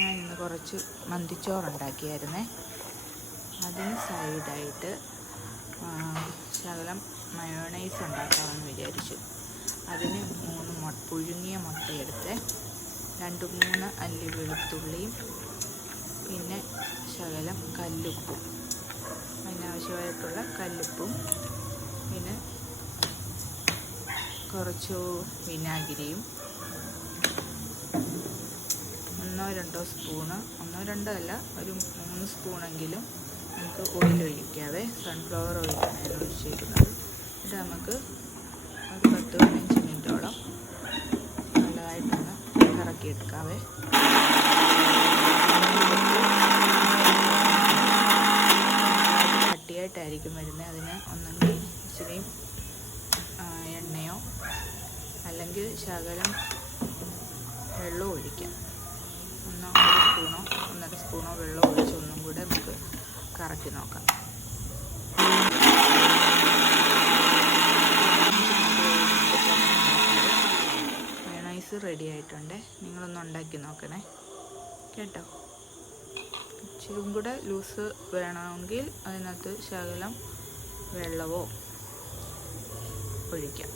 ഞാൻ ഇന്ന് കുറച്ച് മന്തിച്ചോറുണ്ടാക്കിയായിരുന്നേ. അതിന് സൈഡായിട്ട് ശകലം മയോണൈസ് ഉണ്ടാക്കാമെന്ന് വിചാരിച്ചു. അതിന് 3 പുഴുങ്ങിയ മുട്ടയെടുത്ത് 2-3 അല്ലി വെളുത്തുള്ളിയും പിന്നെ ശകലം കല്ലുപ്പും, അതിനാവശ്യമായിട്ടുള്ള കല്ലുപ്പും, പിന്നെ കുറച്ച് വിനാഗിരിയും, 1-2 സ്പൂണ്, 1-2 അല്ല, ഒരു 3 സ്പൂണെങ്കിലും നമുക്ക് ഓയിൽ ഒഴിക്കാവേ. സൺഫ്ലവർ ഓയിലാണ് ഞാൻ ഒഴിച്ചിരിക്കുന്നത്. എന്നിട്ട് നമുക്ക് ഒരു 10-15 മിനിറ്റോളം നല്ലതായിട്ടൊന്ന് കറക്കിയെടുക്കാവേ. കട്ടിയായിട്ടായിരിക്കും വരുന്നത്. അതിന് ഒന്നെങ്കിൽ ഇച്ചിരിയും എണ്ണയോ അല്ലെങ്കിൽ ശകലം വെള്ളം ഒഴിക്കാം. 1 സ്പൂണോ വെള്ളം ഒഴിച്ച് ഒന്നും കൂടെ നമുക്ക് കറക്കി നോക്കാം. മയോണൈസ് റെഡി ആയിട്ടുണ്ട്. നിങ്ങളൊന്ന് ഉണ്ടാക്കി നോക്കണേ കേട്ടോ. ഇച്ചിരി കൂടെ ലൂസ് വേണമെങ്കിൽ അതിനകത്ത് ശകലം വെള്ളമോ ഒഴിക്കാം.